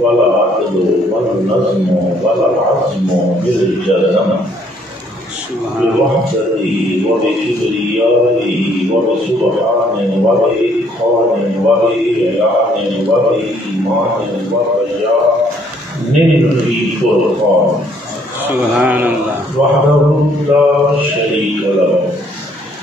والعدل والنظم والعزم بالجزم بوحدته وبكبريائه وبسبحانه وبإتقانه وبإعلان وبإيمان وبيان في فرقان سبحان الله وحده لا شريك له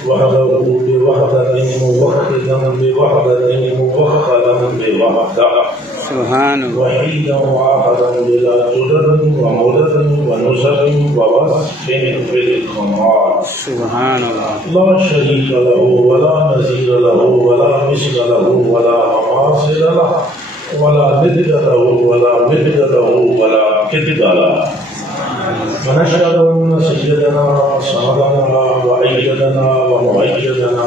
وحده بوحدة موحدا بوحدة موحدا بوحدة سبحان الله وحيدا واحدا بلا جدد ومدد ونزل ووصف في الكمال سبحان الله لا شريك له ولا نظير له ولا مثل له ولا مماثل له ولا ند له ولا مد له ولا كد له ونشهد أن سيدنا وسندنا وأيدنا ومؤيدنا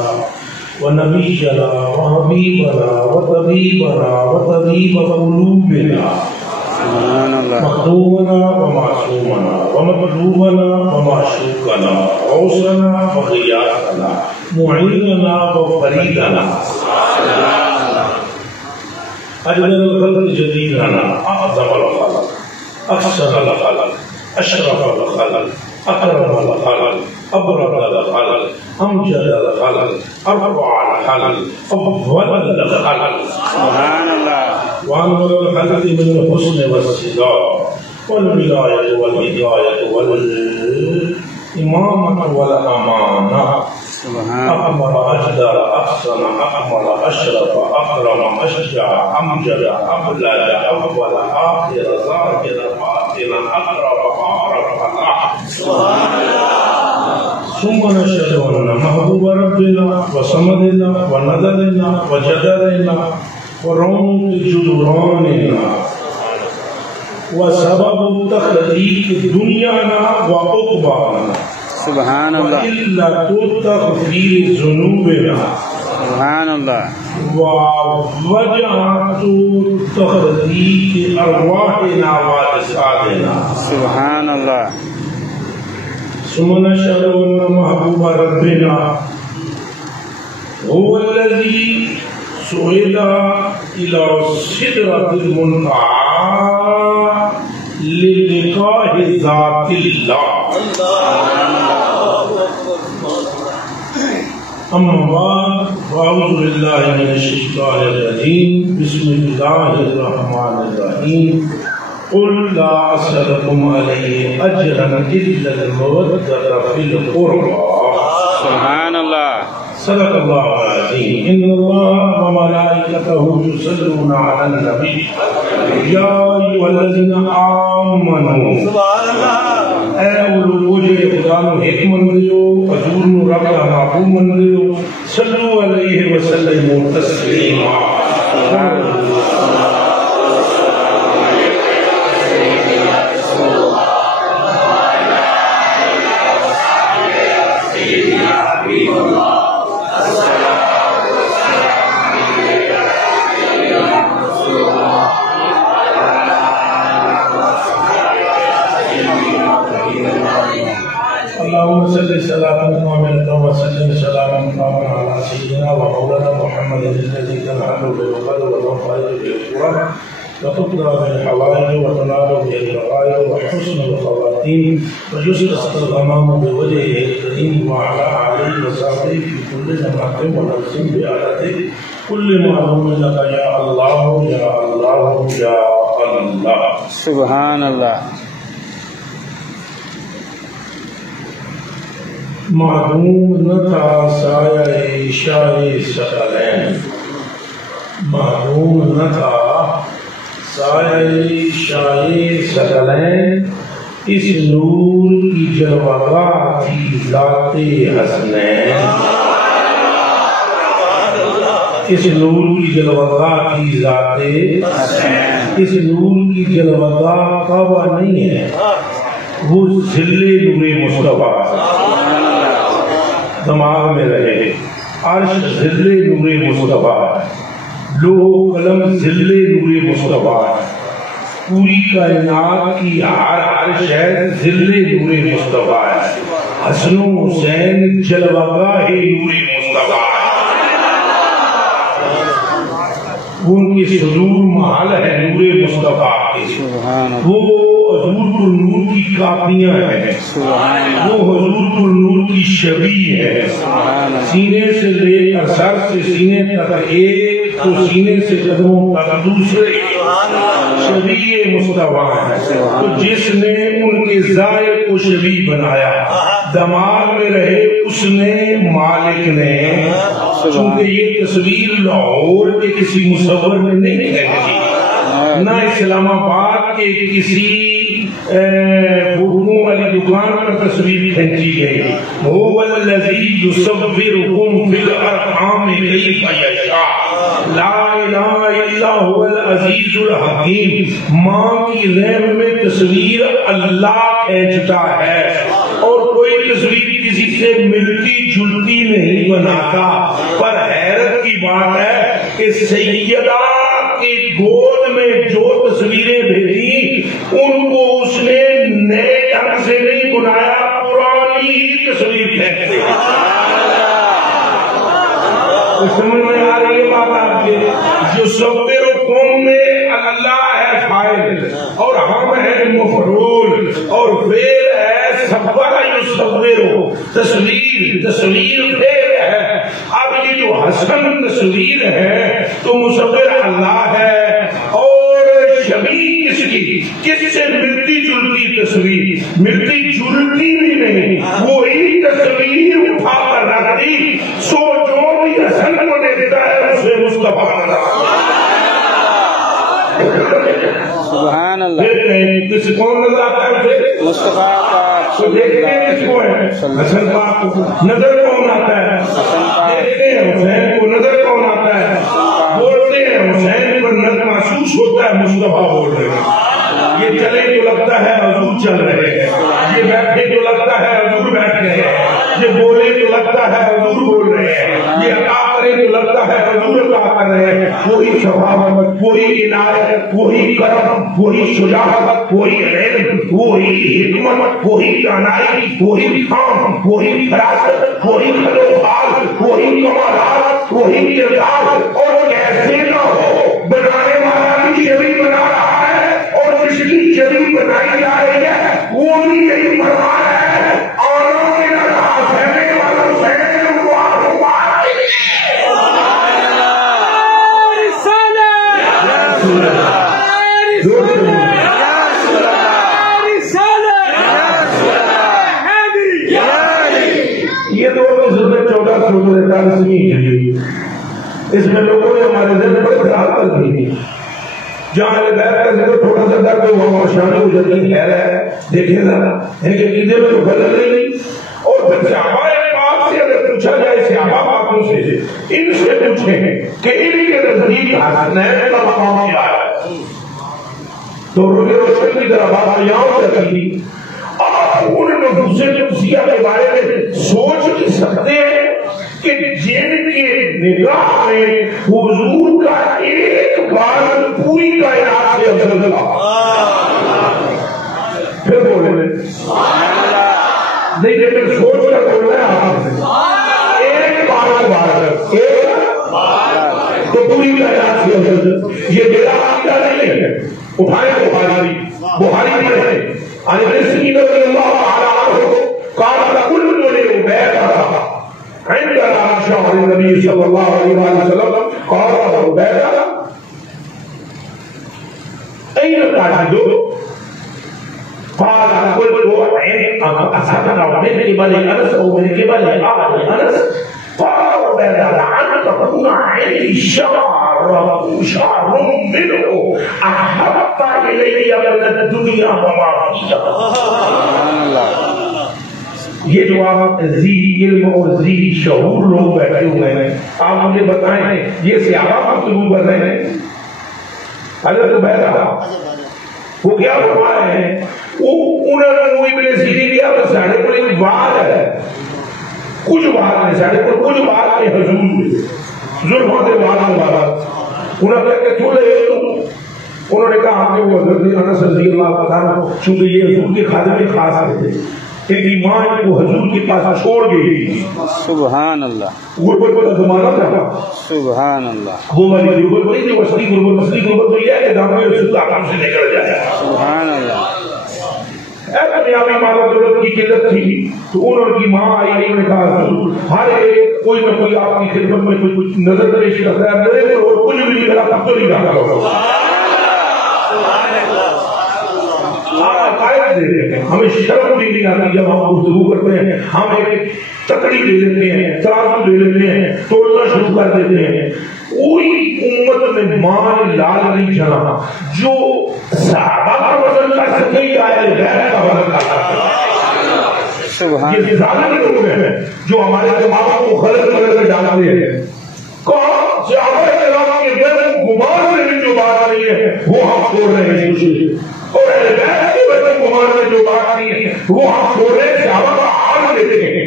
ونبينا وحبيبنا وطبيبنا وطبيب قلوبنا مخدومنا ومعصومنا ومطلوبنا ومعشوقنا غوثنا وغياثنا معيننا وفريدنا أجمل الخلق جديدنا أعظم الخلق أحسن الخلق أشرف الخلق أكرم الخلق أبرد الخلق أمجد الخلق أرفع الخلق أفضل الخلق سبحان الله وأنور الخلق من الحسن والصداق والولاية والهداية والإمامة والأمانة سبحان أكمل أجدر أحسن أكمل أشرف أكرم أشجع أمجد أبلج أول آخر ظاهر باطن أقرب أعرف الله سبحان الله ثم نشهد أن محبوب ربنا وصمدنا ونذرنا وجدرنا ورون جدراننا وسبب تخليق دنيانا وعقبانا سبحان الله وإلا تغفير ذنوبنا سبحان الله ووجهة تخليق أرواحنا وأجسادنا سبحان الله ثم نشهد أن محبوب ربنا هو الذي سئل إلى السدرة المنتهى للقاء ذات الله أما بعد فأعوذ بالله من الشيطان الرجيم بسم الله الرحمن الرحيم قل لا أسألكم عليه أجرا إلا المودة في القربى سبحان الله صدق الله العظيم إن الله وملائكته يصلون على النبي يا أيها الذين آمنوا سبحان الله اے اولوجہ خدا نو حکمت دیو حضور نو رب کا محبوب من دیو صلو علیہ وسلم تسلیما اللهم صل سلاما كاملا وسلم سلاما كاملا على سيدنا ومولانا محمد الذي تنحل بالقدر والرفائع بالقرآن وتقضى بالحوائج وتنال بالرغائب وحسن الخواتيم ويسقط الغمام بوجهه الكريم وعلى آله وصحبه في كل جماعة ونفس بآلته كل معلوم لك يا الله يا الله يا الله سبحان الله معلوم نہ تھا سایہ شاہ ثقلین معلوم نہ تھا سایہ شاہ ثقلین اس نور کی جلوگاہ تھی ذات حسنین اس نور کی جلوگاہ تھی ذات حسنین اس نور کی جلوگاہ کعبہ نہیں ہے وہ ظل نور مصطفیٰ دماغ میں رہے عرش ظل نور مصطفیٰ لوح قلم ظل نور مصطفیٰ پوری کائنات کی ہر عرش ہے ظل نور مصطفیٰ حسن و حسین جلوگاہ نور مصطفیٰ ان کی صدور محل ہے نور مصطفیٰ کے، وہ حضور النور کی کاپیاں ہیں، وہ حضور النور کی شبیہ ہے، سینے سے لے کر سر سے سینے تک ایک، تو سینے سے قدموں تک دوسرے شبیہ مصطفیٰ ہے۔ تو جس نے ان کے ظاہر کو شبیہ بنایا، دماغ میں رہے اس نے مالک نے، چونکہ یہ تصویر لاہور کے کسی مصور نے نہیں ہے، نہ اسلام آباد کے کسی حکومت والی دکان پر تصویر کھینچی گئی۔ هو الذی یصورکم فی الارحام کیف یشاء، لا الہ الا هو العزیز الحکیم۔ ماں کی رحم میں تصویر اللہ کھینچتا ہے، اور کوئی تصویر کسی سے ملتی جلتی نہیں بناتا۔ پر حیرت کی بات ہے کہ سیدہ کی گود میں جو تصویریں بھیجی ان کو اس نے نئے ڈھنگ سے نہیں بنایا، پرانی ہی تصویر پھینکتے۔ سمجھ میں آ رہی ہے بات آپ کے؟ جو صبرکم میں اللہ ہے فاعل اور ہم ہیں مفعول، اور فعل ہے صبر یصبر، تصویر فعل ہے۔ اب یہ جو حسن تصویر ہے تو مصور اللہ ہے، اور شبیہ کس کی؟ کس سے ملتی جلتی تصویر، ملتی جلتی بھی نہیں، وہی تصویر اٹھا کر رکھ دی، سو جو بھی حسن کو دیکھتا ہے اسے مصطفیٰ سبحان اللہ۔ کس کون نظر آتا ہے؟ مصطفیٰ پاک تو دیکھتے ہیں کس کو ہے؟ حسن پاک کو۔ نظر کون آتا ہے؟ دیکھتے ہیں حسین کو، نظر کون آتا ہے؟ بولتے ہیں حسین پر نظر محسوس ہوتا ہے مصطفیٰ بول رہے ہیں۔ یہ چلے جو لگتا ہے حضور چل رہے ہیں، یہ بیٹھے جو لگتا ہے حضور بیٹھ رہے ہیں، یہ بولے جو لگتا ہے حضور بول رہے ہیں، یہ عطا کرے جو لگتا ہے حضور عطا کر رہے ہیں۔ وہی شفاعت، وہی عنایت، وہی کرم، وہی شجاعت، وہی علم، وہی حکمت، وہی دانائی، وہی کام، وہی فراست، وہی خلوصات، وہی کمالات، وہی کردار، اور کیسے نہ ہو بنانے والا بھی شبیہ بنا رہا ہے، اور جس کی شبیہ بنائی جا رہی ہے وہ بھی یہی فرما رہا ہے، آنوں میں نہ حسین والا حسین یہ 2014 اس میں لوگوں نے ہمارے ذہن پر خراب کر دی تھی۔ جہاں بیت کا ذکر تھوڑا سا درد ہوا، شان مجدد خیر ہے، دیکھیں ذرا ان کے عقیدے میں تو غلط نہیں۔ اور پھر صحابہ پاک سے اگر پوچھا جائے، صحابہ پاکوں سے ان سے پوچھیں کہ ان کے نزدیک حسنین کا مقام کیا ہے، تو روح روشن کی طرح بات یہاں سے کر لی۔ آپ ان نفوس قدسیہ کے بارے میں سوچ نہیں سکتے کہ جن کے نگاہ میں حضور کا ایک بار پوری کائنات سے افضل تھا۔ پھر بولے نہیں، لیکن سوچ کر بول رہے ہیں آپ سے ایک بار تو پوری کائنات سے افضل۔ یہ میرا عقیدہ نہیں ہے، اٹھائے بخاری میں ہے عن انس رضی اللہ عنہ قال كل عبادة عند شهر النبي صلى الله عليه وسلم قال عبادة أين تعبد؟ قال كل أسحبنا من قبل أنس أو من قبل أنس قال عبادة أن تكون عندي شعر منه أحب إلي من الدنيا وما فيها۔ یہ جو آپ ذی علم اور ذی شعور لوگ بیٹھے ہوئے ہیں، آپ مجھے بتائیں یہ صحابہ مطلوب کر رہے ہیں؟ حضرت عبیدہ وہ کیا فرما رہے ہیں؟ انہوں نے وہی میں نے سیدھی کیا تو ساڑھے کو ایک بات ہے، کچھ بات ہے ساڑھے کو، کچھ بات ہے حضور ظلموں سے بات انہوں نے کہا کہ تو لے انہوں نے کہا کہ وہ حضرت انس رضی اللہ عنہ چونکہ یہ حضور کے خادم خاص تھے، ان کی ماں کو حضور کے پاس چھوڑ گئی. سبحان اللہ. غربت کا زمانہ تھا. سبحان اللہ. وہ والی غربت نہیں تھی، اصلی غربت تو یہ ہے کہ دامن رسول اللہ سے نکل جائے. سبحان اللہ. دنیاوی مال و دولت کی قلت تھی تو انہوں کی ماں آئی، انہوں نے کہا ہر ایک کوئی نہ کوئی آپ کی خدمت میں کوئی نظر دریش کرتا ہے، میرے کو کچھ بھی نہیں ملا تب تو نہیں رہا ہوگا. آپ عقائد دے رہے ہیں، ہمیں شرم بھی نہیں آتی جب ہم گفتگو کرتے ہیں. ہم ایک تکڑی لے لیتے ہیں، ترازو لے لیتے ہیں، تولنا شروع کر دیتے ہیں. کوئی امت میں مال لال نہیں چلا جو صحابہ کا وزن کر سکے یا غیر کا وزن کر سکے. یہ ظالم لوگ ہیں جو ہمارے دماغوں کو غلط غلط ڈالتے ہیں. کہاں صحابہ کرام کے دل گمان میں بھی جو بات آ رہی ہے وہ ہم چھوڑ رہے ہیں، اور غیر کے وزن گمان میں جو بات آ رہی ہے وہ ہم چھوڑ رہے ہیں. صحابہ کا حال دیتے ہیں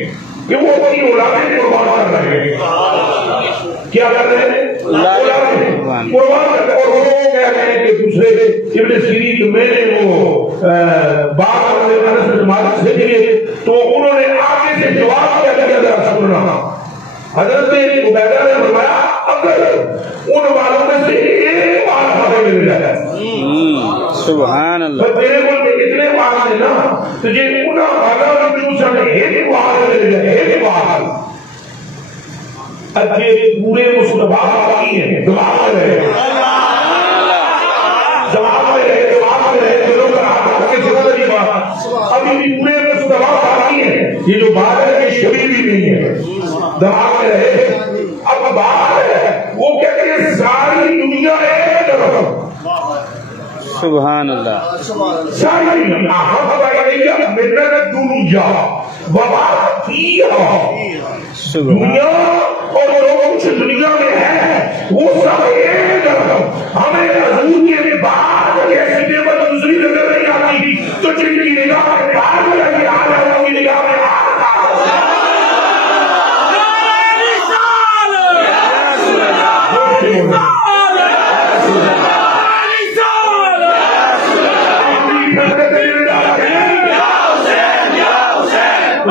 کہ وہ اپنی اولادیں قربان کر رہے ہیں. کیا کر رہے ہیں؟ قربان کرتے ہیں. اور وہ کہہ رہے ہیں کہ دوسرے ابن سیرین میں نے وہ بات مالک سے دیے تو انہوں نے آگے سے جواب کیا ذرا سن رہا. حضرت عبیدہ نے فرمایا اگر ان والوں میں سے ایک بات ہمیں مل جائے. سبحان اللہ. میرے ملک میں اتنے بات ہیں نا تو یہ انہوں والا میں ایک بات مل جائے، ایک بات اچھے پورے مصطفیٰ باقی ہیں. دماغ میں رہے، دماغ میں رہے، دماغ میں رہے. دلوں کا ابھی بھی پورے مصطفیٰ باقی ہیں. یہ جو بات ہے یہ شبیر بھی نہیں ہے. دماغ میں رہے. اب بات ہے وہ کہتے ہیں ساری دنیا ایک طرف. سبحان اللہ. ساری دنیا اور جو کچھ دنیا میں ہے وہ سب ایک طرف. ہمیں حضور کے بعد ایسی نعمت دوسری نظر نہیں آتی تو جن کی نگاہ میں بعد میں لگی آ رہا ہے ان کی نگاہ میں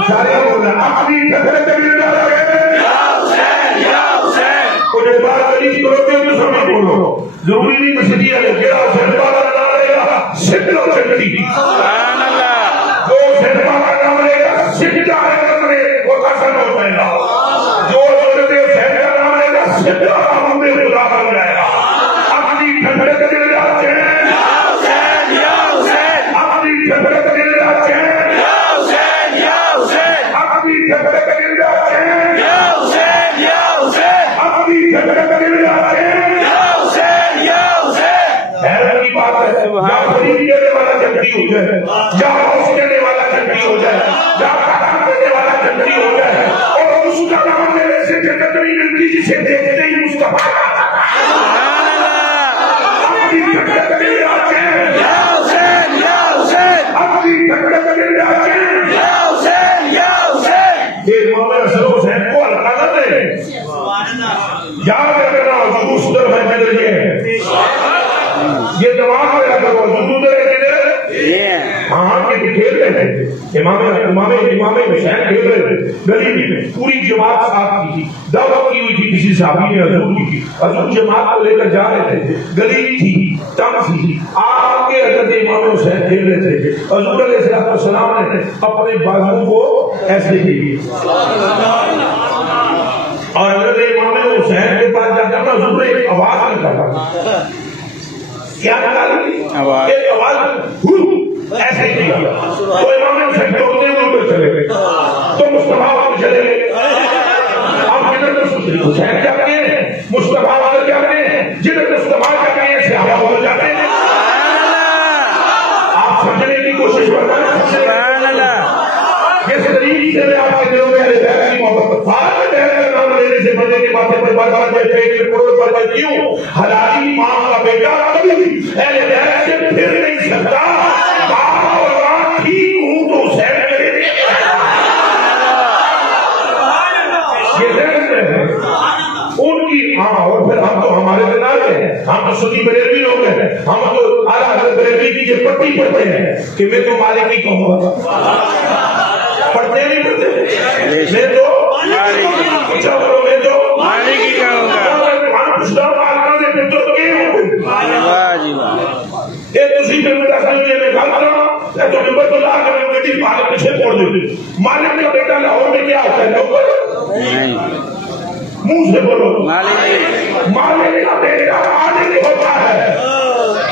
سارے اپنی ضروری نہیں مسجد ہے جو سن والا نام لے گا سکھ لو چکری. جو سن والا نام لے گا سکھ جائے گا وہ قسم ہو جائے گا. جو سین کا نام لے گا سکھ کا نام میں خدا بن جائے گا. اپنی ٹھنڈک دل جاتے ہیں، اپنی ٹھنڈک دل جاتے ہیں، اپنی ٹھنڈک دل جاتے ہیں، اپنی ٹھنڈک دل جاتے ہیں. دینے والا جنتی ہو جائے، یا دینے والا جنتی ہو جائے، یا دینے والا جنتی ہو جائے. اور اس کا نام لینے سے جنت نہیں ملتی جسے دیکھتے ہی مصطفیٰ اپنی ٹھنڈک دل جاتے ہیں، اپنی ٹھنڈک دل جاتے ہیں. یہ مولا حسن حسین کو اللہ دے یاد رکھنا حضور صدر میں مل گئے. یہ دماغ میں رکھا ہوا حضور ہاں کے کھیل رہے تھے. امام حسین کھیل رہے تھے گلی میں. پوری جماعت ساتھ کی تھی، دعوت کی ہوئی تھی کسی صحابی نے حضور کی. حضور جماعت کو لے کر جا رہے تھے، گلی تھی، تنگ تھی. آپ کے حضرت امام حسین کھیل رہے تھے. حضور علیہ السلام نے اپنے بازو کو ایسے کیے اور حضرت امام حسین کے پاس جا کر حضور نے ایک آواز نکالا. کیا نکالی؟ ایک آواز ایسے کیا تو امام حسین دوڑتے ہوئے اوپر چلے گئے تو مصطفیٰ وہاں چلے گئے. آپ کدھر حسین جاتے ہیں، مصطفیٰ والے جاتے ہیں، جدھر مصطفیٰ جاتے ہیں صحابہ والے جاتے ہیں. آپ سمجھنے کی کوشش کرتے ہیں. جس طریقے سے میں آپ کے دلوں میں محبت نام لینے سے بندے کے باتیں پر بار کیوں حلالی ماں کا بیٹا کبھی اہل بیت سے پھر نہیں سکتا. ٹھیک ہوں تو حسین کرے ان کی ہاں. اور پھر ہم تو ہمارے دلال ہیں، ہم تو سنی بریلوی لوگ ہیں، ہم تو اعلیٰ حضرت بریلوی کی یہ پٹی پڑھتے ہیں کہ میں تو مالک نہیں کہوں گا. پڑھتے نہیں پڑھتے؟ بے شک۔ میں تو مالک کیا کرو، میں تو مالک ہی کہوں گا۔ واہ جی واہ۔ یہ تسی پھر میرا سمجھے میں گل کرا تو نمبر تو لا کر بیٹی مالک پیچھے چھوڑ دیتے۔ مالک کا بیٹا لاہور میں کیا ہوتا ہے؟ نوکر نہیں، منہ سے بولو، مالک مالک کا بیٹا عالم ہوتا ہے،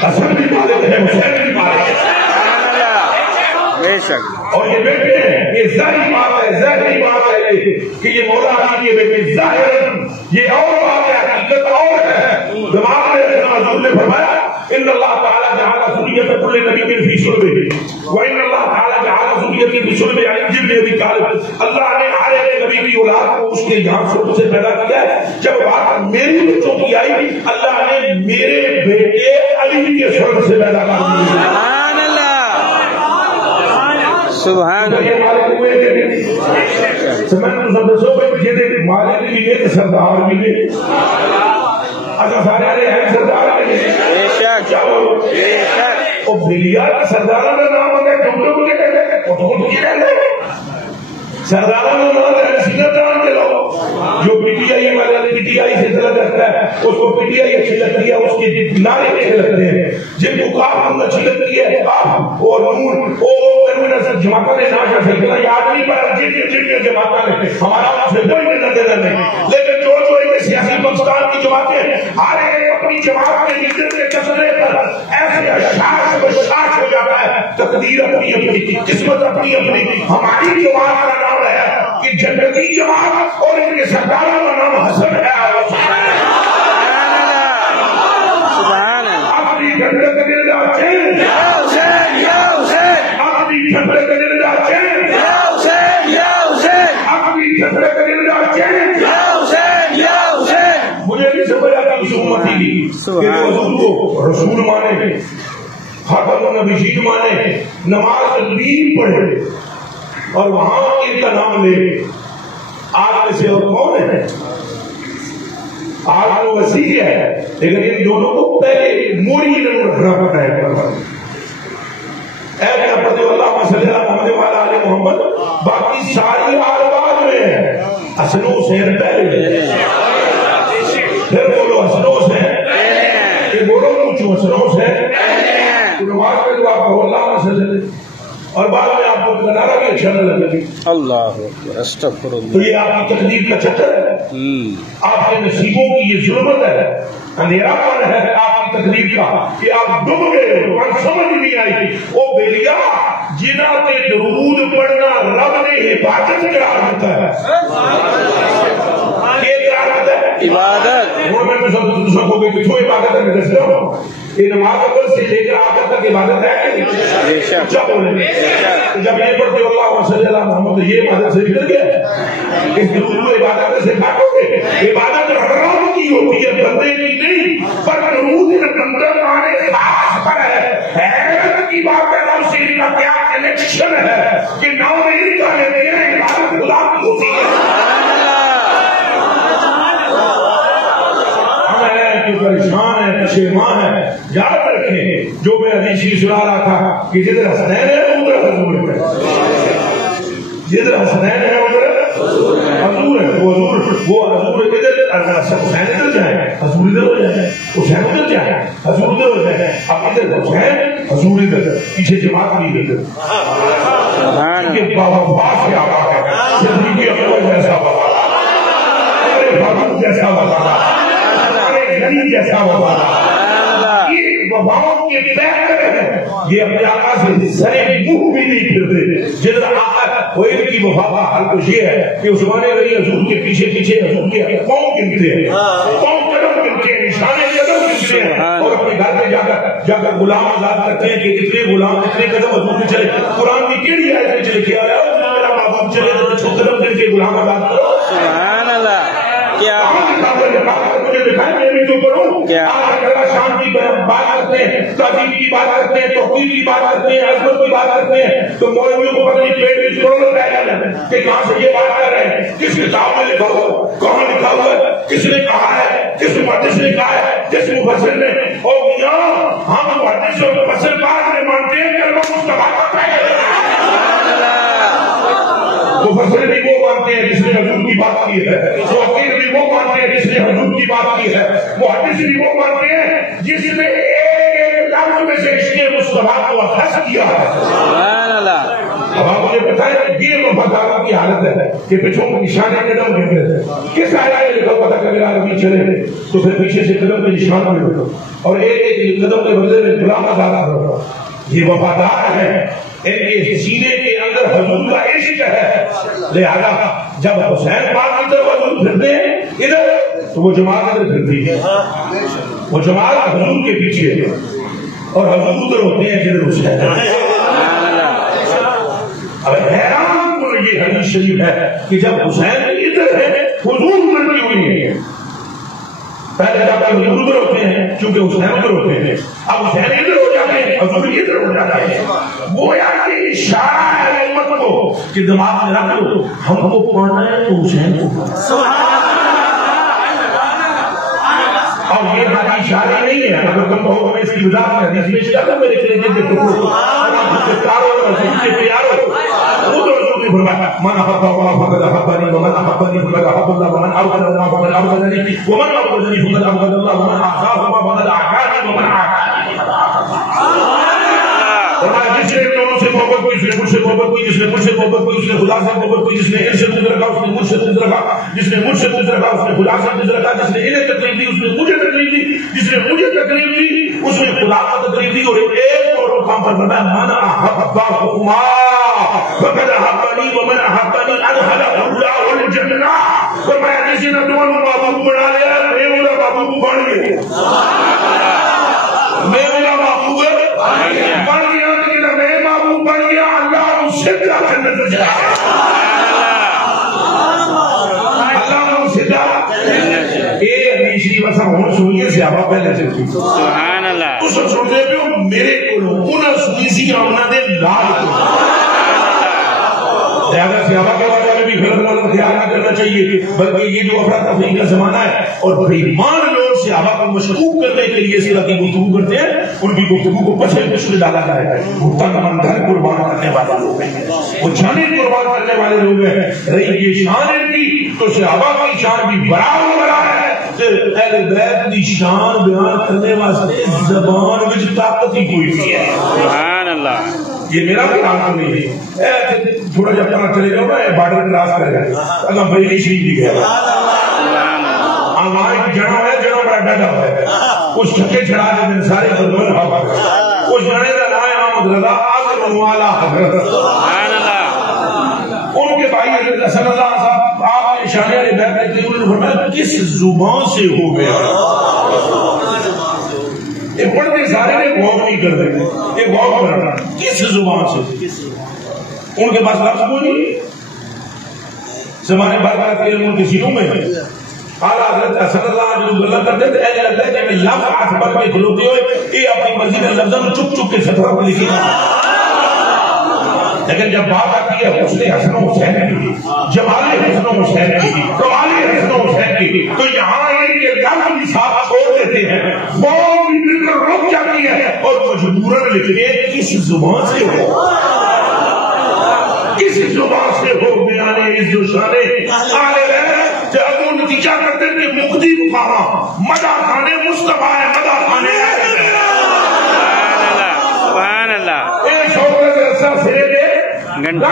حسن بھی مالک ہے، حسین بھی مالک ہے، سبحان اللہ، بے شک۔ اور یہ بیٹے ہیں، یہ ظاہری بات ہے، ظاہری بات ہے کہ یہ مولا علی کے بیٹے ظاہر، یہ اور بات ہے، حقیقت اور ہے۔ دماغ میں رکھنا، حضور نے فرمایا ان اللہ تعالیٰ جعل ذریۃ کل نبی فی صلبہ وان اللہ تعالیٰ جعل ذریۃ فی صلبہ علی ابن ابی طالب، اللہ نے ہر ایک نبی کی اولاد کو اس کے یہاں سے پیدا کیا ہے۔ جب بات میری بچوں کی آئی، اللہ نے میرے بیٹے علی کے سر سے پیدا کر دیا۔ سبحان اللہ، سبحان اللہ۔ مالک بھی سردار بھی اچھا سارے ہیں سردار بے شک، بے شک۔ اور بلیار سردار کا نام ہوتا ہے، ٹوٹو مجھے کہتے ہیں سردار کا نام ہے سینہ دان کے لوگ جو پی ٹی آئی والا پی ٹی آئی سے طلب کرتا ہے، اس کو پی ٹی آئی اچھی لگتی ہے، اس کے نعرے اچھے لگتے ہیں، جن کو کام اچھی لگتی ہے اور نور جماعتوں نے ناشا پھینکنا یاد نہیں پڑا، جن جماعتوں نے ہمارا کوئی نہیں دینا نہیں، لیکن جو سیاسی پاکستان کی جماعتیں ہر ایک اپنی جماعت کے لیڈر کے چسرے پر ایسے اشاعت بشاعت ہو جاتا ہے، تقدیر اپنی اپنی، قسمت اپنی اپنی۔ ہماری جماعت کا نام ہے کہ جنتی جماعت اور ان کے سرداروں کا نام حسن ہے۔ سبحان اللہ۔ اپنی جھنڈے کے دل جاچیں، یا حسین یا حسین، اپنی جھنڈے کے دل جاچیں، یا حسین یا حسین، اپنی جھنڈے کے دل جاچیں، یا حسین یا حسین۔ مجھے نہیں سمجھ آتا اس امتی کی کہ حضور کو رسول مانے، خاتم النبیین مانے، نماز تقبیر پڑھے اور وہاں ان کا نام لے۔ آج میں سے اور کون ہے؟ آج وہ وسیع ہے، لیکن ان دونوں کو پہلے موری رکھنا پڑتا ہے۔ اے کیا پڑھتے ہو اللہ صلی اللہ محمد وعلی آل محمد، باقی ساری آل بعد میں ہے، حسن و حسین پہلے، پھر بولو حسن و حسین، کہ بولو پوچھو حسن و حسین، تو نماز میں دعا کرو اللہ صلی اللہ، اور بعد میں آپ کو نعرہ بھی اچھا نہ لگے۔ اللہ اکبر، استغفر اللہ۔ تو یہ آپ کی تقدیر کا چکر ہے، آپ کے نصیبوں کی یہ ظلمت ہے، اندھیرا پن ہے آپ کی تقدیر کا کہ آپ ڈوب گئے ہو، اور سمجھ نہیں آئی۔ او بیلیا، جنہ پہ درود پڑھنا رب نے عبادت قرار دیتا ہے، یہ قرار دیتا ہے عبادت۔ وہ میں سب کو کہ تو عبادت ہے، میں دستا ہوں یہ نماز اول سے لے کر آخر تک عبادت ہے۔ جب یہ پڑھتے ہو اللہ صلی اللہ محمد، یہ عبادت سے بگڑ گیا، اس درود عبادت سے کاٹو گے۔ عبادت رب کی ہوتی ہے، بندے کی نہیں، پر درود بندے آنے خاص پر ہے۔ حیرت کی بات ہے رب سے کا کیا کنیکشن ہے کہ نام نہیں کا لیتے ہیں، عبادت اللہ کی ہوتی ہے۔ پریشان ہے، پشیمان ہے، یاد رکھیں جو میں حدیث سنا رہا تھا کہ جدھر حسنین ہے ادھر حضور ہے، جدھر حسنین ہے ادھر حضور ہے، وہ حضور ادھر حسین ادھر جائیں حضور ادھر ہو جائیں، حسین ادھر جائیں حضور ادھر ہو جائیں، اب ادھر حسین حضور ادھر، پیچھے جماعت نہیں ادھر، کہ وفا سے آقا ہے، زندگی اکبر جیسا وفا، فاروق جیسا وفا، جیسا وفا، یہ وفاؤں کے بہتر ہے، یہ اپنے آقا سے سرے منہ بھی نہیں پھرتے۔ جدھر آقا وہ ان کی وفا کا حل کچھ یہ ہے کہ عثمان غنی حضور کے پیچھے پیچھے حضور کے پاؤں گنتے ہیں، پاؤں قدم گنتے ہیں، نشانے قدم گنتے ہیں، اور اپنے گھر پہ جا کر غلام آزاد کرتے ہیں کہ اتنے غلام اتنے قدم حضور کے چلے۔ قرآن کی کیڑی آیت میں چلے کیا ہے میرا بابا چلے تو قدم گن کے غلام آزاد کرو۔ سبحان اللہ۔ کیا کیا شان کی بات کرتے ہیں، تعظیم کی بات کرتے ہیں، توقیر کی بات کرتے ہیں، عظمت کی بات کرتے ہیں، تو مولویوں کو پتہ نہیں پیٹ میں کروڑوں بیٹھا ہے کہ کہاں سے یہ بات کر رہے ہیں، کس کتاب میں لکھا ہوا، کہاں لکھا ہوا ہے، کس نے کہا ہے، کس محدث نے کہا ہے، کس مفسر نے۔ اور میاں ہم محدث اور مفسر بعد میں مانتے ہیں، کلمہ مصطفیٰ کا پہلے بات کی ہے، فقیر بھی وہ مانتے ہیں جس نے حضور کی بات کی ہے، محدث بھی وہ مانتے ہیں جس نے ایک لفظ میں سے عشق مصطفیٰ کو اخذ کیا ہے۔ سبحان اللہ۔ اب آپ مجھے بتائیں یہ وفاداروں کی حالت ہے کہ پیچھوں کو نشان قدم کہتے ہیں، کس آیا یہ لکھا پتا کہ میرا نبی چلے تو پھر پیچھے سے قدم کے نشان میں لکھا اور ایک قدم کے بدلے میں غلام آزاد ہوگا۔ یہ وفادار ہیں، ان کے سینے کے اندر حضور کا عشق ہے، لہذا جب حسین پاک ادھر حضور پھرتے ہیں ادھر تو وہ جماعت ادھر پھرتی ہے، وہ جماعت حضور کے پیچھے ہے اور حضور ادھر ہوتے ہیں جدھر حسین ہے۔ اب حیران کو یہ حدیث شریف ہے کہ جب حسین ادھر ہے حضور ادھر ہوئی ہے، پہلے جب حضور ادھر ہوتے ہیں کیونکہ حسین ادھر ہوتے ہیں، اب حسین ادھر ہو جاتے ہیں حضور ادھر ہو جاتے ہیں۔ گویا کہ اشارہ ہے امت کو کہ دماغ میں رکھ لو ہم کو پڑھنا ہے تو حسین کو پڑھنا ہے۔ اور یہ ہماری اشارہ نہیں ہے، اگر تم کہو ہمیں اس کی وضاحت میں حدیث میں اشارہ میرے کلیجے کے ٹکڑوں کے پیاروں کے پیاروں من احب الله فقد احبني ومن احبني فقد احب الله ومن ابغض الله فقد ابغضني ومن ابغضني فقد ابغض الله ومن اعطاه فقد اعطاني ومن اعطاني فرمایا جس نے دونوں سے محبت کی، جس نے مجھ سے محبت کی، جس نے مجھ سے محبت کی، جس نے خدا سے محبت کی، جس نے ان سے مجھ رکھا اس نے مجھ سے مجھ رکھا، جس نے مجھ سے مجھ رکھا اس نے خدا سے مجھ رکھا، جس نے انہیں تکلیف دی اس نے مجھے تکلیف دی، جس نے مجھے تکلیف دی اس نے خدا کو تکلیف دی۔ اور ایک اور مقام پر فرمایا من احبهما فقد احبني ومن احبني ادخله الله الجنہ۔ فرمایا جس نے دونوں محبوب بنا لیا میں ان کا محبوب بن گیا، میں ان کا محبوب بن گیا، میں محبوب بن گیا، اللہ اس سے جنت جائے، اللہ اس سے جائے۔ یہ حدیث شریف ایسا ہونا سنیے صحابہ پہلے سے تھی، سبحان اللہ۔ تو سب چھوڑتے پہ میرے کو انہاں سنی سی آمنا دے لال کو، لہذا صحابہ کے بارے میں بھی غلط غلط خیال نہ کرنا چاہیے، بلکہ یہ جو افراتفری کا زمانہ ہے اور بےایمان لوگ صحابہ کو مشکوک کرنے کے لیے اس طرح کی گفتگو کرتے ہیں، ان کی گفتگو کو پچھلے پچھلے ڈالا جائے گا۔ وہ تن من دھن قربان کرنے والے لوگ ہیں، وہ جانیں قربان کرنے والے لوگ ہیں۔ رہی یہ شان ہے کی تو صحابہ کی شان بھی برابر ہے۔ اہل بیت کی شان بیان کرنے واسطے زبان وچ طاقت ہی کوئی نہیں ہے۔ سبحان اللہ۔ یہ میرا خیال تو نہیں ہے، تھوڑا جب کہاں چلے جاؤ نا بارڈر کراس کر گئے اگر بریلی شریف بھی گیا وہاں ایک جڑا ہے، جڑا بڑا ڈاڈا ہے، اس چھکے چھڑا کے دن سارے مدمن ہوا ہے، اس جڑے کا نام ہے احمد رضا آزم والا حضرت۔ ان کے بھائی حضرت صلی اللہ علیہ وسلم آپ نے اشارے علیہ بیت میں انہوں نے فرمایا کس زبان سے ہو گیا؟ یہ پڑھتے سارے نے غور نہیں کرتے، یہ غور کرنا کس زبان سے؟ ان کے پاس لفظ کوئی نہیں، زمانے بار کے علم ان کے سینوں میں ہے۔ اعلیٰ حضرت صلی اللہ علیہ وسلم کرتے تھے اہل اللہ کہ لفظ آسمان میں کھلوتے ہوئے یہ اپنی مرضی کے لفظوں میں چپ چپ کے سطح پر لکھی، لیکن جب بات آتی ہے حسن حسن و حسین کی، جمالی حسن و حسین کی، کمالی حسن و حسین کی، تو یہاں یہ لفظ بھی ساتھ چھوڑ دیتے ہیں، بہت بھی رک جاتی ہے اور مجبوراً لکھتے ہیں کس زبان سے ہو، کس زبان سے ہو بیان عز و شان آلے جب وہ نتیجہ کرتے ہیں کہ مقدی مقامہ مدہ خانے مصطفیٰ ہے، مدہ خانے سبحان اللہ۔ ایک شوقت رسا سرے دے گھٹ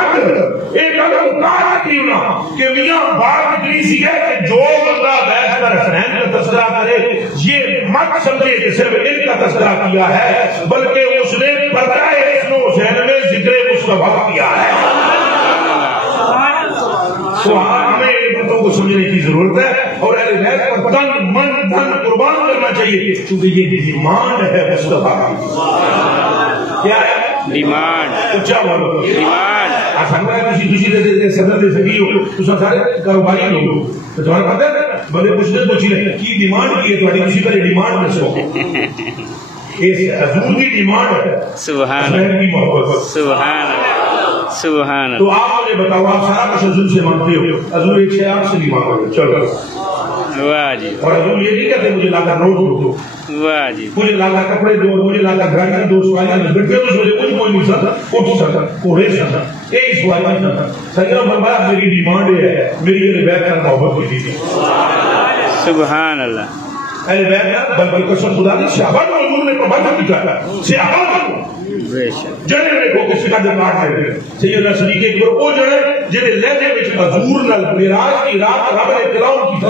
ایک اگر کار کیونا کہ میاں بات اتنی سی ہے کہ جو بندہ بیٹھ کر حسنین کا تذکرہ کرے یہ مت سمجھے کہ صرف ان کا تذکرہ کیا ہے، بلکہ اس نے پردہ حسن و حسین میں ذکر مصطفیٰ کیا ہے۔ تو ہمیں ان باتوں کو سمجھنے کی ضرورت ہے اور اہل بیت پر تن من دھن قربان کرنا چاہیے، کیونکہ یہ ڈیمانڈ ہے مصطفیٰ کی۔ کیا ہے ڈیمانڈ؟ اچھا بولو ڈیمانڈ۔ آسان ہے کسی دوسری دے صدر دے سکی ہو تو سارے کاروباری لوگ تو تمہارا پتہ ہے بڑے پوچھتے پوچھی رہے کی ڈیمانڈ کی ہے تمہاری کسی طرح ڈیمانڈ نہ سو اس حضور کی ڈیمانڈ ہے، سبحان اللہ کی محبت، سبحان اللہ، سبحان تو آپ مجھے بتاؤ آپ سارا کچھ حضور سے مانگتے ہو، حضور ایک شے آپ سے نہیں مانگتے، چلو واہ جی اور حضور یہ نہیں کہتے مجھے لا کر روز دو، واہ جی مجھے لا کر کپڑے دو، مجھے لا کر گاڑیاں دو، سواریاں دو، بیٹھے تو سوچے کچھ کوئی نہیں سکتا، اٹھ سکتا، کوڑے سکتا، ایک سواریاں سکتا. سیدنا فرمایا میری ڈیمانڈ یہ ہے، میری اہل بیت کا محبت کی تھی. سبحان اللہ. اہل بیت کا بلکہ قسم خدا کی صحابہ کو حضور نے پابند کیا ہے. صحابہ کو جڑے دیکھو کسی کا دل کاٹ دے. سیدنا صدیق اکبر وہ جڑے جڑے لہجے وچ حضور نال معراج کی رات رب نے کلام کی.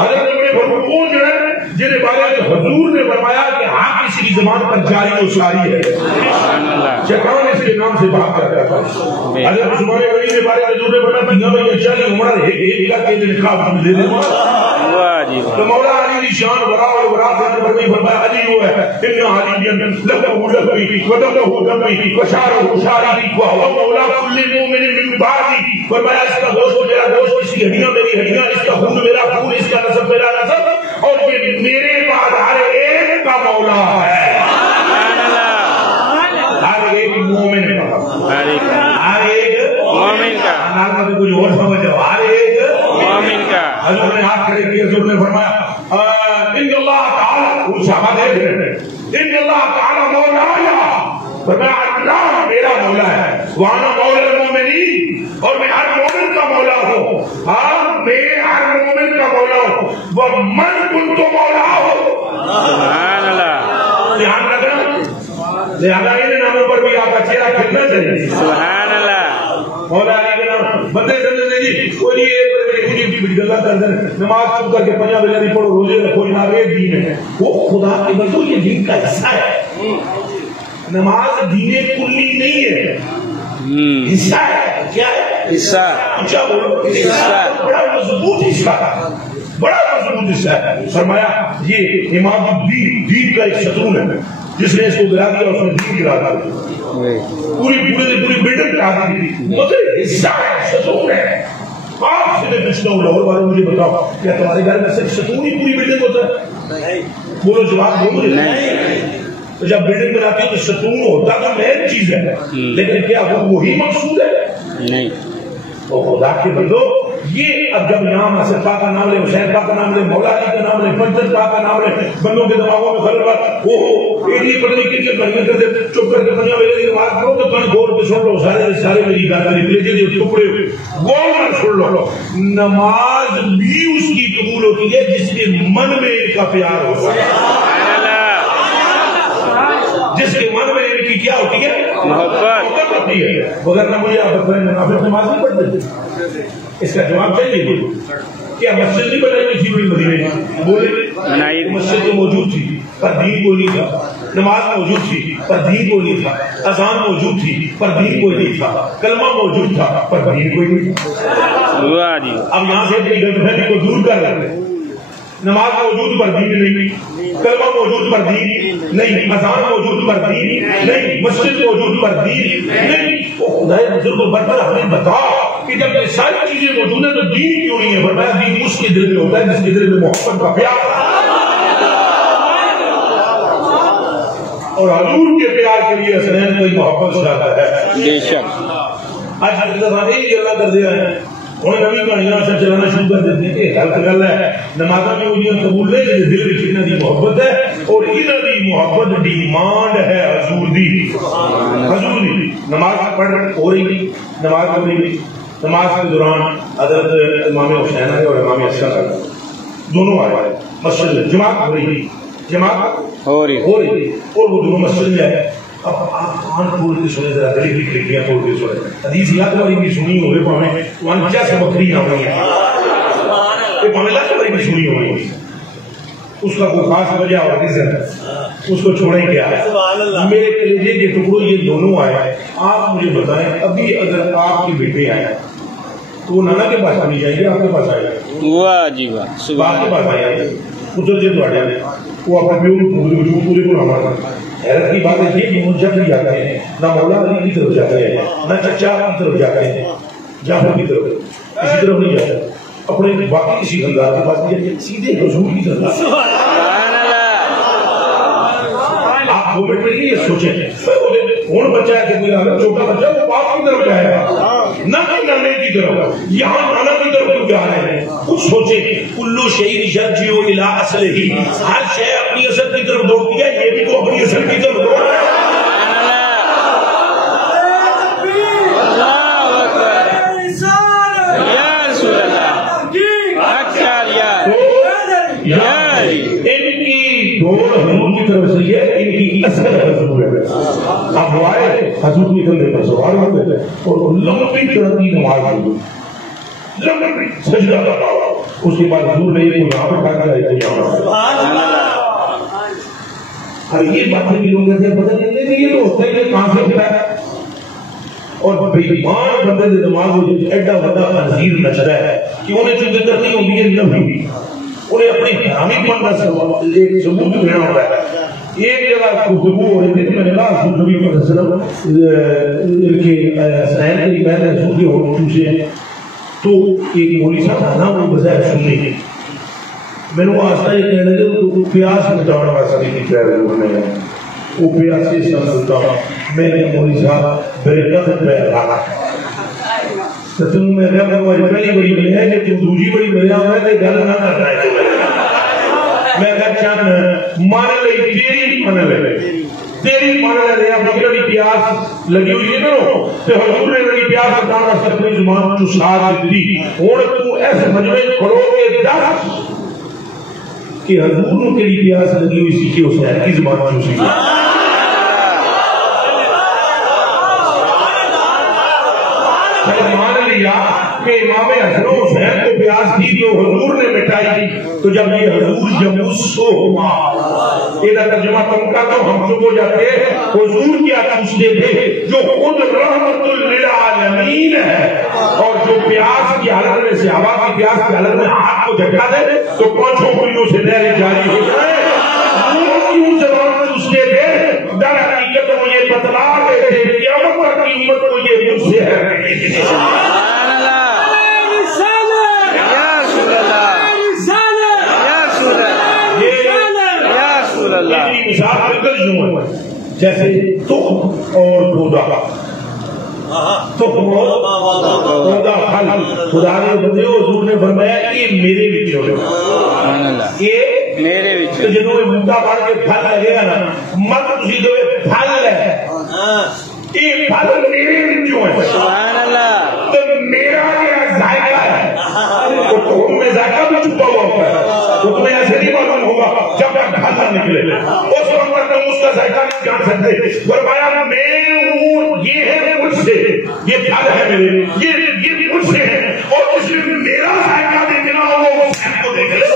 حضرت وہ جڑے جنہیں بارے حضور نے فرمایا کہ ہاں کسی کی زبان پر جاری و ساری ہے. شیطان اس کے نام سے بات کرتا تھا. حضرت عثمان غنی کے بارے میں حضور نے فرمایا کہ نبی اچھا نہیں عمر ایک کا کے نکاح دے دے. تو مولا علی کی شان بڑا اور بڑا سے فرمایا علی وہ ہے ان علی لقب لقبی ودمه دمی وشاره شاری وهو مولا كل مؤمن من بعدی. فرمایا اس کا گوشت میرا گوشت، اس کی ہڈیاں میری ہڈیاں، اس کا خون میرا خون، اس کا نسب میرا نسب، اور یہ میرے بعد ہر ایک کا مولا ہے. ہر ایک مومن کا، ہر ایک مومن کا، نام میں کچھ اور سمجھو، ہر ایک مومن کا. حضور نے ہاتھ کھڑے کیے، حضور نے فرمایا ان اللہ تعالی، وہ صحابہ دیکھ رہے ہیں، ان اللہ تعالی مولایا، فرمایا اللہ میرا مولا ہے، وانا مولا المومنین، اور میں ہر مومن کا مولا ہوں. ہاں میں ہر مومن کا مولا ہوں. ومن کنت مولا ہوں. سبحان اللہ. دھیان رکھنا، لہذا ان ناموں پر بھی آپ کا چہرہ کھلنا چاہیے. سبحان اللہ. مولا علی کے نام بندے سمجھتے جی کوئی یہ گلا کرتے ہیں، نماز پڑھ کر کے پنجا بجے نہیں پڑھو، روزے رکھو، جناب ایک دین ہے. وہ خدا کے بندو یہ دین کا حصہ ہے. نماز دین کلی نہیں ہے، حصہ ہے. کیا ہے؟ حصہ. اچھا بولو، حصہ. بڑا مضبوط حصہ، بڑا مضبوط حصہ ہے. فرمایا یہ امام الدین، دین کا ایک ستون ہے، جس نے اس کو گرا دیا اس نے دین گرا دیا. پوری بلڈنگ گرا دی. مطلب حصہ ہے، ستون ہے. آپ سے میں پوچھتا ہوں لاہور والوں، مجھے بتاؤ کیا تمہارے گھر میں صرف ستون ہی پوری بلڈنگ ہوتا ہے؟ بولو جواب دو مجھے. تو جب بلڈنگ بناتی ہے تو ستون ہوتا تو مین چیز ہے، لیکن کیا وہ وہی مقصود ہے؟ نہیں. تو خدا کے بندو یہ اب جب یہاں ناصر پاک کا نام لے، حسین پاک کا نام لے، مولا علی کا نام لے، فضل پاک کا نام لے، بندوں کے دماغوں میں خلوت وہ ایڈی پتہ نہیں کن کے بڑھیاں کر دے. چپ کر کے پنجا میرے کی نماز پڑھو تو تمہیں غور پہ سن لو، سارے میری گانا نکلے جی ٹکڑے ہوئے غور میں سن لو. نماز بھی اس کی قبول ہوتی ہے جس کے من میں ان کا پیار ہوتا ہے، جس کے من میں ان کی کیا ہوتی ہے؟ محبت ہوتی ہے. وغیرہ مجھے آپ بتائیں آپ نماز نہیں پڑھتے؟ اس کا جواب چاہیے. کیا مسجد نہیں بنائی ہوئی تھی مدینے میں؟ بولے مسجد تو موجود تھی پر دین کوئی نہیں تھا. نماز موجود تھی پر دین کوئی نہیں تھا. اذان موجود تھی پر دین کوئی نہیں تھا. کلمہ موجود تھا پر دین کوئی نہیں تھا. اب یہاں سے اپنی غلط فہمی کو دور کر لیں. نماز موجود پر دین نہیں، کلمہ موجود پر دین نہیں، اذان موجود پر دین نہیں، مسجد موجود پر دین نہیں. خدا بزرگ برتر ہمیں بتا کہ جب یہ ساری چیزیں موجود ہیں تو دین کیوں نہیں ہے؟ فرمایا دین اس کے دل میں ہوتا ہے جس کے دل میں محبت کا پیار، اور حضور کے پیار کے لیے حسنین کوئی محبت جاتا ہے. بے شک آج یہی اللہ کر دیا ہے. ہوں نوی کہانیاں سے چلانا شروع کر دیتے ہیں کہ غلط گل ہے. نمازاں میں انہیں قبول نہیں جی دل میں انہاں دی محبت ہے، اور انہاں دی محبت ڈیمانڈ ہے حضور دی. حضور دی نماز پڑھ ہو رہی، نماز ہو رہی، نماز کے دوران حضرت امام حسین اور امام حسن دونوں آئے مسجد میں، جماعت ہو رہی، جماعت ہو رہی اور وہ دونوں مسجد میں آئے. اب آپ کان کھول کے سنے، ذرا دل کی کھڑکیاں کھول کے سنے. حدیث یاد والی بھی سنی ہوئے پاویں وانچا سے بکری نہ ہوئی ہے، یہ پاویں لاکھ والی بھی سنی ہوئی. اس کا کوئی خاص وجہ اور ریزن ہے، اس کو چھوڑیں کیا ہے. میرے کلیجے کے ٹکڑوں یہ دونوں آئے. آپ مجھے بتائیں ابھی اگر آپ کے بیٹے آئے تو وہ نانا کے پاس نہیں جائیں گے، آپ کے پاس آئے گا. واہ جی واہ، آپ کے پاس آئے گا ادھر سے دوڑے وہ اپنے پورے کو ہمارا. حیرت کی بات ہے کہ وہ جب بھی جاتے ہیں نہ مولا علی کی طرف جاتے ہیں، نہ چچا کی طرف جاتے ہیں، جعفر کی طرف کسی طرف نہیں جاتے. اپنے باقی کسی خاندان کے پاس نہیں، سیدھے حضور کی طرف. آپ دو منٹ میں یہ سوچیں ہوں بچہ ہے کہ کوئی چھوٹا بچہ وہ باپ کی طرف جائے گا، نہ کہ نانے کی طرف. یہاں نانا کی طرف کیوں جا رہے ہیں؟ کچھ سوچیں. کلو شیء یرجع الی اصلہ، ہر شے اپنی اصل کی طرف دوڑتی ہے، یہ بھی تو اپنی اصل کی طرف دوڑ رہا ہے. ان کی دوڑ حضور کی طرف سے ہے، ان کی اصل حضور ہے. اب وہ آئے حضور کی کندھے پر سوار ہو گئے اور لمبی طرح کی نماز ہوئی، لمبی سجدہ کرا. اس کے بعد حضور نے یہ یہاں پہ کھا کر اب یہ باتیں بھی لوگ کہتے ہیں پتہ نہیں کہ یہ تو ہوتا ہے کہ کہاں سے کھلا ہے. اور بےمان بندے نے نماز ہو ایڈا بڑا تنظیر نچتا ہے کہ انہیں جو دقت نہیں ہوتی ہے نبی انہیں اپنے حامی پن کا ایک ثبوت دینا ہوتا ہے. ایک جگہ گفتگو ہو رہی تھی، میں نے کہا حضور نبی صلی اللہ علیہ وسلم کے حسین کی میں نے حضور کے ہوٹوں سے تو ایک مولوی صاحب آنا وہ بجائے سننے کے میں نے آستا یہ کہنے لگے تو پیاس مٹانے واسطے نہیں کہہ رہے انہوں نے وہ پیاس سے سمجھتا میں نے مولوی صاحب برکت میں رہا تو تم میں نے ہماری پہلی بڑی ملی ہے کہ تم دوسری بڑی ملی ہے کہ گل نہ کرنا ہے میں کہا چاند مانے لئی تیری مانے لئی تیری مانے لئی آپ کی پیاس لگی ہوئی ہے نا تو حضور نے میری پیاس بتانا اپنی زبان تو ساتھ دی اور تو ایسے مجمع کھڑو گے دس کہ حضور کے لیے پیاس لگی ہوئی سی کہ حسین کی زبان چوسی مان لیا کہ امام حسن و حسین کو پیاس تھی تو حضور نے مٹائی. تو جب یہ حضور یمسہما یہ ترجمہ تم کا تو ہم چپ ہو جاتے حضور کیا پوچھتے تھے جو خود رحمت للعالمین ہے اور جو پیاس کی حالت میں صحابہ کی پیاس کی حالت میں ہاتھ کو جھٹکا دے تو پانچوں کلیوں سے نہریں جاری ہو جائے. وہ کیوں زبان پوچھتے تھے در حقیقت وہ یہ بتلا دیتے قیامت پر کی امت کو یہ مجھ سے ہے. جیسے تخم اور پودا تخم اور پودا پھل خدا نے بندے حضور نے فرمایا کہ میرے وچوں یہ میرے وچوں جدوں یہ بوٹا بڑھ کے پھل لگے گا نا مت تسی دو پھل ہے یہ پھل میرے وچوں ہے سبحان اللہ. تو میرا یہ ذائقہ ہے تو تخم میں ذائقہ بھی چھپا ہوا ہوتا ہے تو تمہیں ایسے نہیں معلوم ہوگا جب تک پھل نہ نکلے اس وقت تم اس کا ذائقہ نہیں جان سکتے. فرمایا میں ہوں یہ ہے مجھ سے یہ پھل ہے میرے یہ مجھ سے ہے اور اس میں میرا ذائقہ دیکھنا ہو وہ حسین کو دیکھ لے.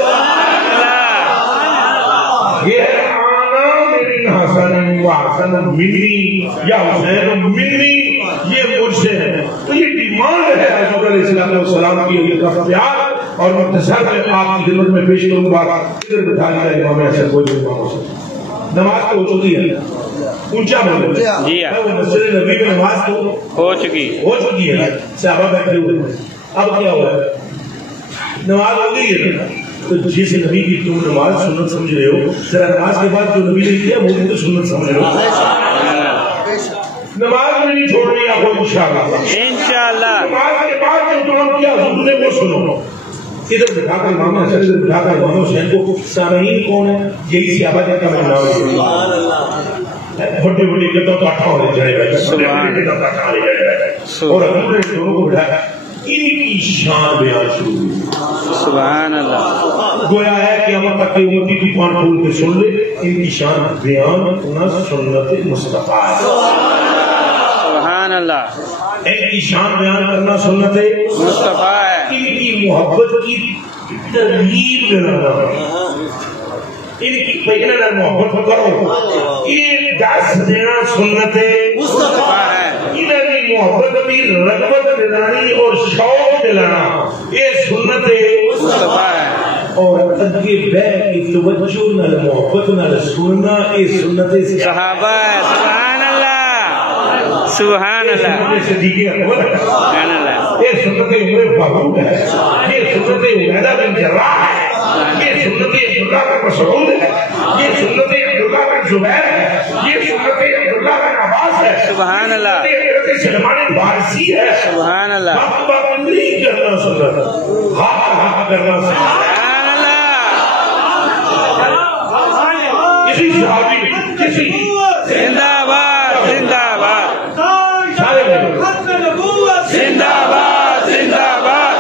یہ ہے آنا میری حسن و حسن منی یا حسین منی یہ مجھ سے ہے. تو یہ ڈیمانڈ ہے حضور علیہ السلام کی یہ کا پیار اور مختصر میں آپ کی خدمت میں پیش کروں گا. ادھر بٹھا لیا امام حسن کو نماز تو ہو چکی ہے اونچا بولے جی وہ مسجد نبی میں نماز تو ہو چکی ہے صحابہ بیٹھے ہوئے. اب کیا ہوا ہے نماز ہو گئی ہے تو جس نبی کی تم نماز سنت سمجھ رہے ہو ذرا نماز کے بعد جو نبی نے کیا وہ بھی تو سنت سمجھ رہے ہو. نماز میں نہیں چھوڑنی آپ کو انشاءاللہ. نماز کے بعد جو کام کیا حضور نے وہ سنو. ادھر بٹھا کر امام حسن ادھر بٹھا کر امام حسین کو سامعین کون ہے یہی صحابہ کا میں نام ہے. بڑے بڑے گدوں تو آٹھا ہو جائے گا اور حضور نے دونوں کو بٹھایا ان کی شان بیان شروع ہوئی. سبحان اللہ. گویا ہے کہ ہم تک امتی کی پان کھول کے سن لے ان کی شان بیان کرنا سنت مصطفیٰ ہے. سبحان اللہ. ان کی شان بیان کرنا سنت مصطفیٰ ہے. ان کی محبت کی ترغیب دینا ان کی پہلے محبت کرو یہ دس دینا سنت مصطفیٰ ہے. انہیں محبت کی رغبت دلانی اور شوق دلانا یہ سنت مصطفیٰ ہے. اور اگے بیٹھ کے توجہ نال محبت نال سننا یہ سنت صحابہ ہے. سبحان اللہ سبحان اللہ سبحان اللہ. یہ سنت عمر فاروق ہے یہ سنت عبیدہ بن جراح ہے یہ سنت عبداللہ بن مسعود ہے یہ سنت عبداللہ بن زبیر ہے یہ سنت عبداللہ بن عباس ہے. سبحان اللہ. سلمان فارسی ہے. سبحان اللہ. حق نہیں کرنا سنت, حق کرنا سنت. سبحان اللہ. کسی صحابی کسی زندہ باد زندہ باد سارے زندہ باد زندہ باد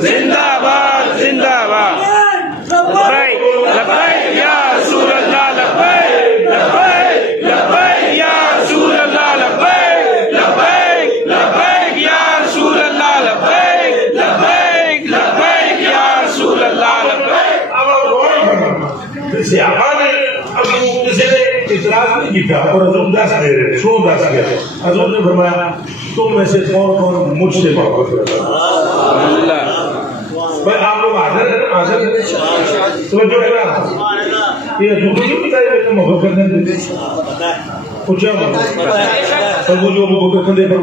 زندہ باد زندہ باد. لبیک لبیک یا رسول اللہ لبیک لبیک لبیک یا رسول اللہ لبیک لبیک لبیک یا رسول اللہ لبیک لبیک لبیک یا رسول اللہ لبیک. صحابہ نے اب کسی نے اعتراض نہیں کیا اور حضور دس دے رہے شو دس گیا. حضور نے فرمایا تم میں سے کون کون مجھ سے محبت کرتا ہے؟ بھائی آپ لوگ حاضر ہیں حاضر ہیں توجہ ہے نا. یہ حضور نہیں بتایا کہ محبت کرنے دے پوچھا اور وہ جو لوگوں کے کندھے پر